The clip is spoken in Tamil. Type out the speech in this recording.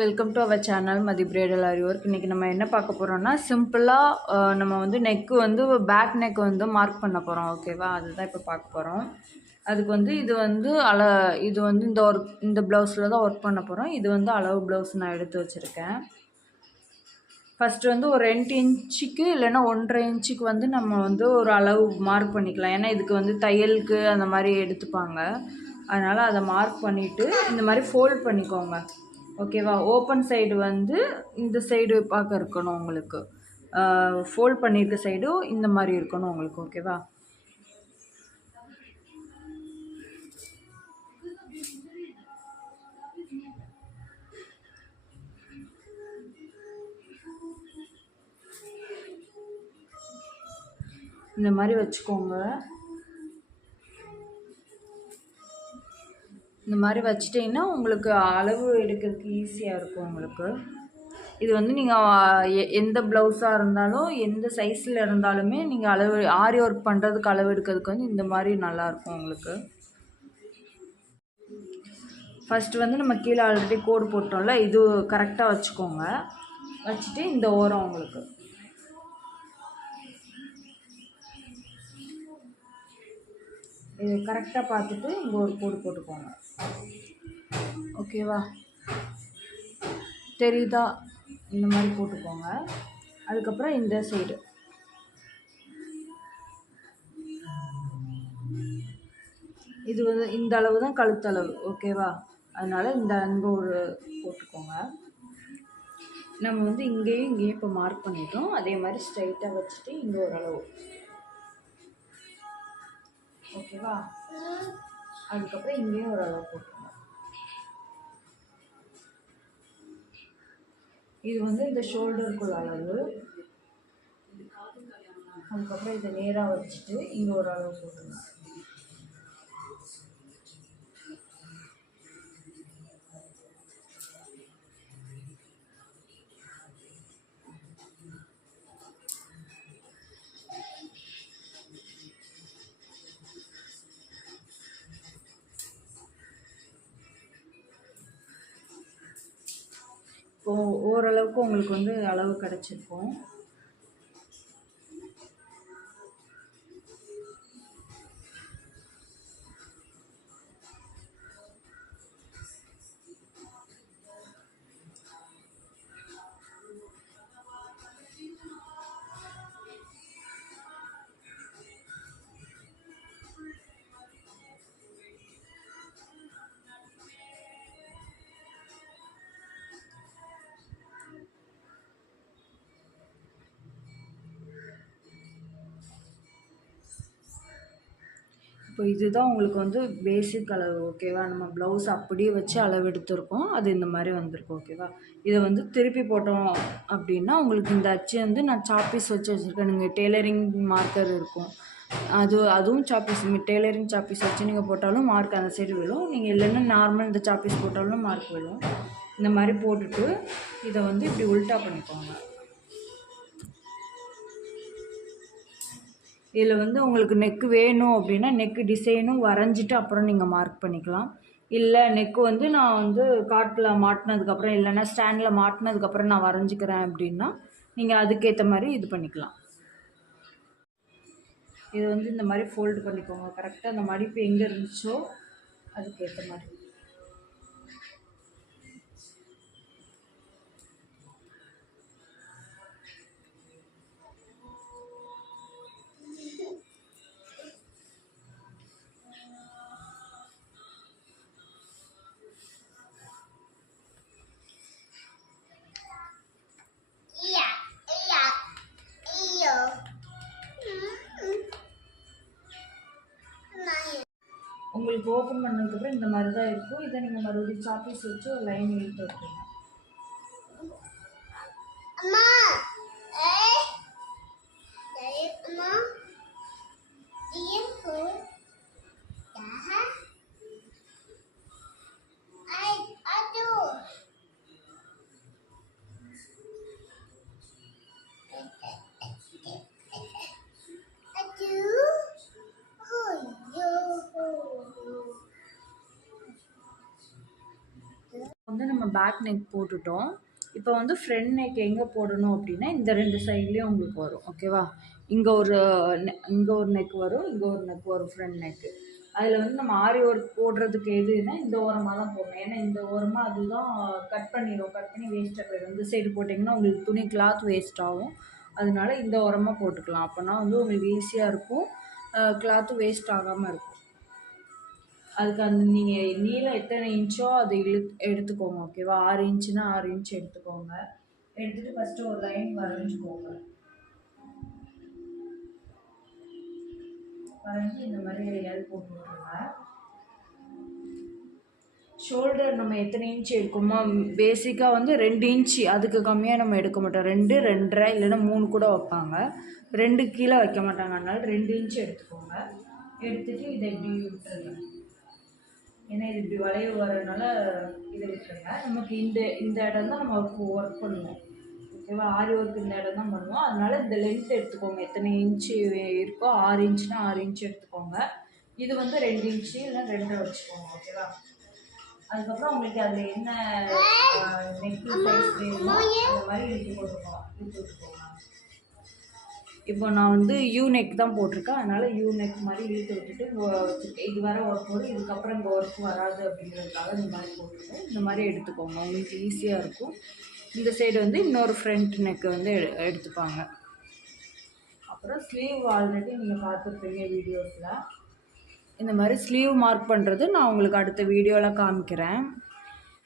Welcome to our channel Mathi bridal aari work. இன்றைக்கி நம்ம என்ன பார்க்க போகிறோம்னா, சிம்பிளாக நம்ம வந்து நெக்கு வந்து பேக் நெக் வந்து மார்க் பண்ண போகிறோம். ஓகேவா, அதுதான் இப்போ பார்க்க போகிறோம். அதுக்கு வந்து இது வந்து இந்த ப்ளவுஸில் தான் ஒர்க் பண்ண போகிறோம். இது வந்து அளவு ப்ளவுஸ் நான் எடுத்து வச்சுருக்கேன். ஃபஸ்ட்டு வந்து ஒரு 2 இன்ச்சுக்கு இல்லைன்னா 1.5 இன்ச்சுக்கு வந்து நம்ம வந்து ஒரு அளவு மார்க் பண்ணிக்கலாம். ஏன்னா இதுக்கு வந்து தையலுக்கு அந்த மாதிரி எடுத்துப்பாங்க. அதனால் அதை மார்க் பண்ணிவிட்டு இந்த மாதிரி ஃபோல்ட் பண்ணிக்கோங்க. ஓகேவா, ஓப்பன் சைடு வந்து இந்த சைடு பார்க்க இருக்கணும் உங்களுக்கு. ஃபோல்ட் பண்ணியிருக்க சைடும் இந்த மாதிரி இருக்கணும் உங்களுக்கு. ஓகேவா, இந்த மாதிரி வச்சுக்கோங்க. இந்த மாதிரி வச்சிட்டிங்கன்னா உங்களுக்கு அளவு எடுக்கிறதுக்கு ஈஸியாக இருக்கும் உங்களுக்கு. இது வந்து நீங்கள் எந்த ப்ளவுஸாக இருந்தாலும் எந்த சைஸில் இருந்தாலுமே நீங்கள் அளவு ஆரி ஒர்க் பண்ணுறதுக்கு அளவு எடுக்கிறதுக்கு வந்து இந்த மாதிரி நல்லாயிருக்கும் உங்களுக்கு. ஃபஸ்ட்டு வந்து நம்ம கீழே ஆல்ரெடி கோடு போட்டோம்ல, இது கரெக்டாக வச்சுக்கோங்க. வச்சுட்டு இந்த ஓரம் உங்களுக்கு இது கரெக்டாக பார்த்துட்டு இங்கே ஒரு கோடு போட்டுக்கோங்க. ஓகேவா, தெரியுதா? இந்த மாதிரி போட்டுக்கோங்க. அதுக்கப்புறம் இந்த சைடு இது வந்து இந்த அளவு தான் கழுத்தளவு. ஓகேவா, அதனால் அங்கே ஒரு போட்டுக்கோங்க. நம்ம வந்து இங்கேயும் இப்போ மார்க் பண்ணிட்டோம். அதே மாதிரி ஸ்ட்ரைட்டாக வச்சுட்டு இங்கே ஒரு அளவு. ஓகேவா, அதுக்கப்புறம் இங்கேயும் ஒரு அளவு போட்டுக்கோங்க. இது வந்து இந்த ஷோல்டருக்குள்ள அளவு. அதுக்கப்புறம் இதை நேராக வச்சுட்டு இங்கே ஒரு அளவு போட்டுருங்க. இப்போ ஓரளவுக்கு உங்களுக்கு வந்து அளவு கிடச்சிருக்கும். இப்போ இதுதான் உங்களுக்கு வந்து பேசிக் அளவு. ஓகேவா, நம்ம ப்ளவுஸ் அப்படியே வச்சு அளவு எடுத்துருக்கோம். அது இந்த மாதிரி வந்திருக்கும். ஓகேவா, இதை வந்து திருப்பி போட்டோம் அப்படின்னா உங்களுக்கு இந்த அச்சு வந்து நான் சாப்பீஸ் வச்சு வச்சுருக்கேன். நீங்கள் டெய்லரிங் மார்க்கர் இருக்கும், அதுவும் சாப்பீஸ், டெய்லரிங் சாப்பீஸ் வச்சு நீங்கள் போட்டாலும் மார்க் அந்த சைடு விழும். நீங்கள் இல்லைன்னா நார்மல் இந்த சாப்பீஸ் போட்டாலும் மார்க் விழும். இந்த மாதிரி போட்டுட்டு இதை வந்து இப்படி உல்ட்டா பண்ணிக்கோங்க. இதில் வந்து உங்களுக்கு நெக்கு வேணும் அப்படின்னா நெக்கு டிசைனும் வரைஞ்சிட்டு அப்புறம் நீங்கள் மார்க் பண்ணிக்கலாம். இல்லை நெக்கு வந்து நான் வந்து காட்டில் மாட்டினதுக்கப்புறம் இல்லைன்னா ஸ்டாண்டில் மாட்டினதுக்கப்புறம் நான் வரைஞ்சிக்கிறேன் அப்படின்னா நீங்கள் அதுக்கேற்ற மாதிரி இது பண்ணிக்கலாம். இது வந்து இந்த மாதிரி ஃபோல்டு பண்ணிக்கோங்க. கரெக்டாக அந்த மடிப்பு எங்கே இருந்துச்சோ அதுக்கேற்ற மாதிரி. உங்களுக்கு ஓப்பன் பண்ணதுக்கப்புறம் இந்த மாதிரி தான் இருக்கும். இதை நீங்கள் மறுபடியும் சாப்பீஸ் வச்சு ஒரு லைன் இழுத்து வைக்கணும். வந்து நம்ம பேக் நெக் போட்டுட்டோம். இப்போ வந்து ஃப்ரண்ட் நெக் எங்கே போடணும் அப்படின்னா இந்த 2 சைட்லேயும் உங்களுக்கு வரும். ஓகேவா? இங்கே ஒரு நெக் வரும், இங்கே ஒரு நெக் வரும் ஃப்ரண்ட் நெக்கு. அதில் வந்து நம்ம ஆரி ஒர்க் போடுறதுக்கு எதுன்னா இந்த ஓரமாக தான் போடணும். ஏன்னா இந்த ஓரமாக அதுதான் கட் பண்ணி வேஸ்ட்டாக போயிடும். இந்த சைடு போட்டிங்கன்னா உங்களுக்கு துணி கிளாத் வேஸ்ட் ஆகும். அதனால இந்த ஓரமாக போட்டுக்கலாம். அப்போனா வந்து உங்களுக்கு ஈஸியாக இருக்கும், கிளாத்தும் வேஸ்ட் ஆகாமல் இருக்கும். அதுக்கு அந்த நீங்கள் நீளம் எத்தனை இன்ச்சோ அதை எடுத்துக்கோங்க. ஓகேவா? 6 இன்ச்சுனா 6 இன்ச் எடுத்துக்கோங்க. எடுத்துகிட்டு ஃபஸ்ட்டு ஒரு லைன் வரைஞ்சிக்கோங்க. வரைஞ்சி இந்த மாதிரி எல் போட்டு விட்ருங்க. ஷோல்டர் நம்ம எத்தனை இன்ச்சு எடுக்கணுமோ, பேசிக்காக வந்து 2 இன்ச்சு, அதுக்கு கம்மியாக நம்ம எடுக்க மாட்டோம். 2, 2.5 இல்லைன்னா 3 கூட வைப்பாங்க. 2 கீழே வைக்க மாட்டாங்க. அதனால 2 இன்ச்சு எடுத்துக்கோங்க. எடுத்துகிட்டு இதை இப்படி விட்டுருங்க. ஏன்னா இது இப்படி வளைவு வரதுனால இதை விட்டுருங்க. நமக்கு இந்த இடம் தான் நம்ம ஒர்க் பண்ணுவோம். ஓகேவா? ஆரி ஒர்க் இந்த இடம் தான் பண்ணுவோம். அதனால இந்த லென்த் எடுத்துக்கோங்க. எத்தனை இன்ச்சு இருக்கோ 6 இன்ச்சுனா 6 இன்ச்சு எடுத்துக்கோங்க. இது வந்து 2 இன்ச்சு இல்லை 2.5 வச்சுக்கோங்க. ஓகேவா? அதுக்கப்புறம் உங்களுக்கு அதில் என்ன நெக்கு சைஸ் வேணுமோ அந்த மாதிரி இழுத்து விட்டுக்கோங்க. இப்போ நான் வந்து யூ நெக் தான் போட்டிருக்கேன். அதனால் யூ நெக் மாதிரி இழுத்து விட்டுட்டு வச்சுருக்கேன். இது வர ஒர்க் வரும், இதுக்கப்புறம் இந்த ஒர்க் வராது அப்படிங்கிறதுக்காக இந்த மாதிரி போட்டிருக்கேன். இந்த மாதிரி எடுத்துக்கோங்க, உங்களுக்கு ஈஸியாக இருக்கும். இந்த சைடு வந்து இன்னொரு ஃப்ரண்ட் நெக்கு வந்து எடுத்துப்பாங்க. அப்புறம் ஸ்லீவ் ஆல்ரெடி நீங்கள் பார்த்துருப்பீங்க வீடியோஸில். இந்த மாதிரி ஸ்லீவ் மார்க் பண்ணுறது நான் உங்களுக்கு அடுத்த வீடியோவில் காமிக்கிறேன்.